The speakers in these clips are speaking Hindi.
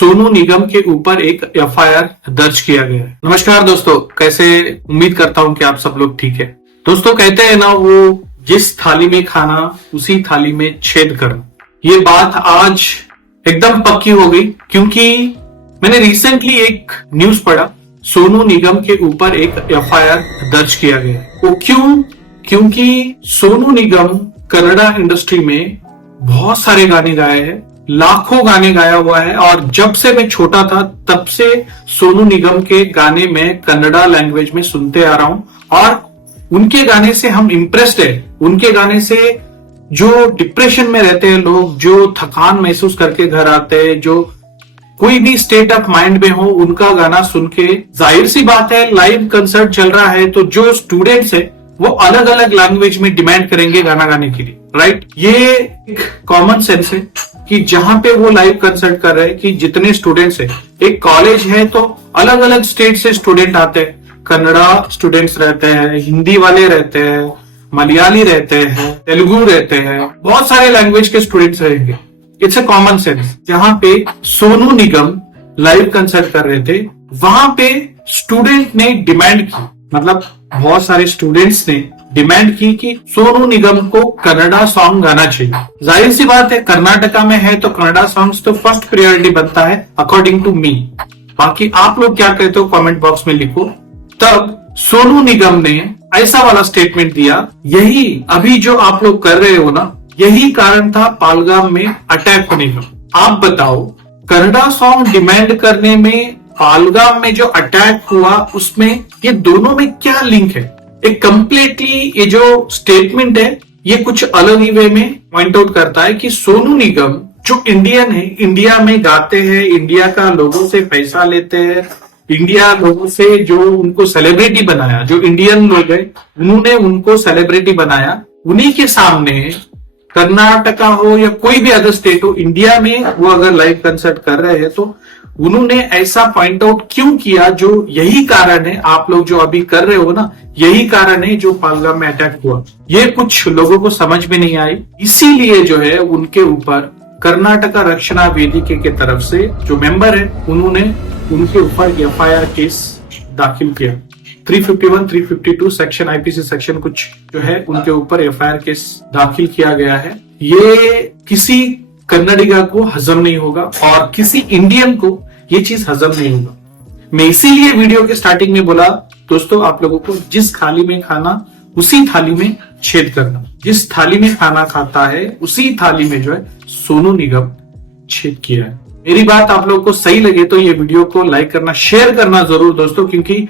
सोनू निगम के ऊपर एक एफआईआर दर्ज किया गया है। नमस्कार दोस्तों, कैसे? उम्मीद करता हूं कि आप सब लोग ठीक है। दोस्तों, कहते हैं ना, वो जिस थाली में खाना उसी थाली में छेद करना, ये बात आज एकदम पक्की हो गई, क्योंकि मैंने रिसेंटली एक न्यूज पढ़ा, सोनू निगम के ऊपर एक एफआईआर दर्ज किया गया। वो क्यों? क्योंकि सोनू निगम कन्नड़ा इंडस्ट्री में बहुत सारे गाने गाए हैं, लाखों गाने गाया हुआ है, और जब से मैं छोटा था तब से सोनू निगम के गाने में कन्नड़ा लैंग्वेज में सुनते आ रहा हूं, और उनके गाने से हम इम्प्रेस्ड है। उनके गाने से जो डिप्रेशन में रहते हैं लोग, जो थकान महसूस करके घर आते हैं, जो कोई भी स्टेट ऑफ माइंड में हो, उनका गाना सुन के, जाहिर सी बात है लाइव कंसर्ट चल रहा है तो जो स्टूडेंट्स है वो अलग अलग लैंग्वेज में डिमांड करेंगे गाना गाने के लिए, राइट? ये एक कॉमन सेंस है कि जहां पे वो लाइव कंसर्ट कर रहे हैं, कि जितने स्टूडेंट्स है, एक कॉलेज है तो अलग अलग स्टेट से स्टूडेंट आते हैं। कन्नड़ा स्टूडेंट्स रहते हैं, हिंदी वाले रहते हैं, मलयाली रहते हैं, तेलुगु रहते हैं, बहुत सारे लैंग्वेज के स्टूडेंट्स रहेंगे। It's a common sense. जहां पे सोनू निगम लाइव कंसर्ट कर रहे थे, वहां पे स्टूडेंट ने डिमांड की, मतलब बहुत सारे स्टूडेंट्स ने डिमांड की कि सोनू निगम को कन्नड़ा सॉन्ग गाना चाहिए। जाहिर सी बात है, कर्नाटका में है तो कन्नड़ा सॉन्ग्स तो फर्स्ट प्रायोरिटी बनता है, अकॉर्डिंग टू मी। बाकी आप लोग क्या कहते हो कमेंट बॉक्स में लिखो। तब सोनू निगम ने ऐसा वाला स्टेटमेंट दिया, यही अभी जो आप लोग कर रहे हो ना, यही कारण था पालगाम में अटैक होने का। आप बताओ, कन्नड़ा सॉन्ग डिमांड करने में पालगाम में जो अटैक हुआ, उसमें ये दोनों में क्या लिंक है? एक कंप्लीटली ये जो स्टेटमेंट है, ये कुछ अलग ही वे में पॉइंट आउट करता है कि सोनू निगम जो इंडियन है, इंडिया में गाते हैं, इंडिया का लोगों से पैसा लेते हैं, इंडिया लोगों से जो उनको सेलिब्रिटी बनाया, जो इंडियन लोग है उन्होंने उनको सेलिब्रिटी बनाया, उन्हीं के सामने कर्नाटका हो या कोई भी अदर स्टेट हो, इंडिया में वो अगर लाइव कंसर्ट कर रहे हैं तो उन्होंने ऐसा पॉइंट आउट क्यों किया? जो यही कारण है, आप लोग जो अभी कर रहे हो ना, यही कारण है जो पालगाम में अटैक हुआ। ये कुछ लोगों को समझ में नहीं आई, इसीलिए जो है उनके ऊपर कर्नाटका रक्षणा वेदिके के तरफ से जो मेंबर है, उन्होंने उनके ऊपर एफआईआर केस दाखिल किया। 351, 352 सेक्शन, आईपीसी सेक्शन कुछ जो है उनके ऊपर एफआईआर केस दाखिल किया गया है। ये किसी कन्नडिगा को हजम नहीं होगा और किसी इंडियन को ये चीज हजम नहीं होगा। मैं इसीलिए वीडियो के स्टार्टिंग में बोला, दोस्तों आप लोगों को जिस थाली में खाना उसी थाली में छेद करना। जिस थाली में खाना खाता है उसी थाली में जो है सोनू निगम छेद किया है। मेरी बात आप लोगों को सही लगे तो ये वीडियो को लाइक करना, शेयर करना जरूर दोस्तों, क्योंकि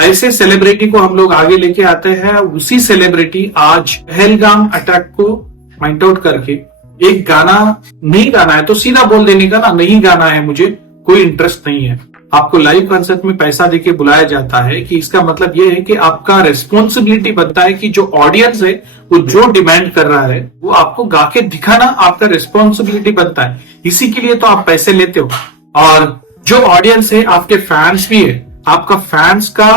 ऐसे सेलिब्रिटी को हम लोग आगे लेके आते हैं। उसी सेलिब्रिटी आज पहलगाम अटैक को पॉइंट आउट करके एक गाना नहीं गाना है तो सीधा बोल देने का ना, नहीं गाना है, मुझे कोई इंटरेस्ट नहीं है। आपको लाइव कंसर्ट में पैसा देके बुलाया जाता है कि इसका मतलब यह है कि आपका रिस्पॉन्सिबिलिटी बनता है कि जो ऑडियंस है वो जो डिमांड कर रहा है वो आपको गा के दिखाना आपका रिस्पॉन्सिबिलिटी बनता है। इसी के लिए तो आप पैसे लेते हो। और जो ऑडियंस है आपके फैंस भी है, आपका फैंस का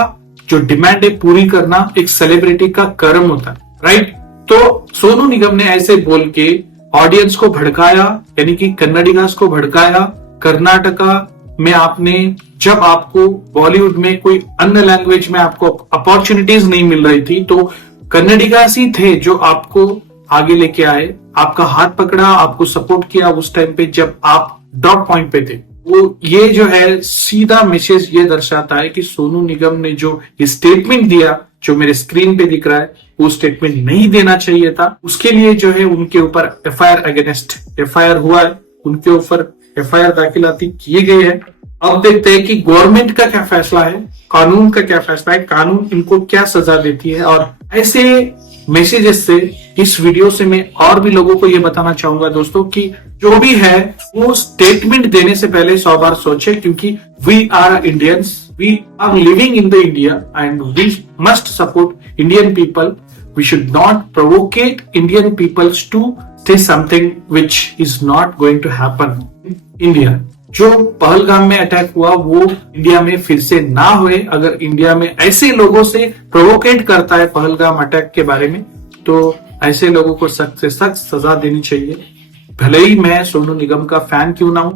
जो डिमांड है पूरी करना एक सेलिब्रिटी का कर्म होता है, राइट? तो सोनू निगम ने ऐसे बोल के ऑडियंस को भड़काया, यानी कि कन्नडिगास को भड़काया। कर्नाटका में आपने, जब आपको बॉलीवुड में कोई अन्य लैंग्वेज में आपको अपॉर्चुनिटीज नहीं मिल रही थी, तो कन्नडिगास ही थे जो आपको आगे लेके आए, आपका हाथ पकड़ा, आपको सपोर्ट किया उस टाइम पे जब आप ड्रॉप पॉइंट पे थे। वो ये जो है सीधा मैसेज ये दर्शाता है कि सोनू निगम ने जो ये स्टेटमेंट दिया, जो मेरे स्क्रीन पे दिख रहा है, वो स्टेटमेंट नहीं देना चाहिए था। उसके लिए जो है उनके ऊपर एफआईआर अगेंस्ट एफआईआर हुआ है, उनके ऊपर एफआईआर दाखिलाती किए गए हैं। अब देखते हैं कि गवर्नमेंट का क्या फैसला है, कानून का क्या फैसला है, कानून इनको क्या सजा देती है। और ऐसे मैसेजेस से, इस वीडियो से मैं और भी लोगों को ये बताना चाहूंगा दोस्तों कि जो भी है वो स्टेटमेंट देने से पहले 100 बार सोचे, क्योंकि we are Indians, we are living in the India and we must support Indian people. We should not provocate Indian peoples to say something which is not going to happen in India। जो पहलगाम में अटैक हुआ वो इंडिया में फिर से ना हुए। अगर इंडिया में ऐसे लोगों से प्रोवोकेट करता है पहलगाम अटैक के बारे में, तो ऐसे लोगों को सख्त से सख्त सजा देनी चाहिए। भले ही मैं सोनू निगम का फैन क्यों ना हूं,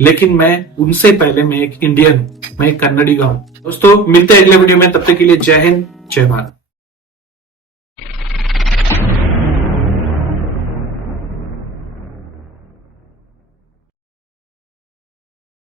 लेकिन मैं उनसे पहले मैं एक इंडियन हूं, मैं एक कन्नड़ी का हूं। दोस्तों मिलते हैं अगले वीडियो में, तब तक के लिए जय हिंद जय भारत।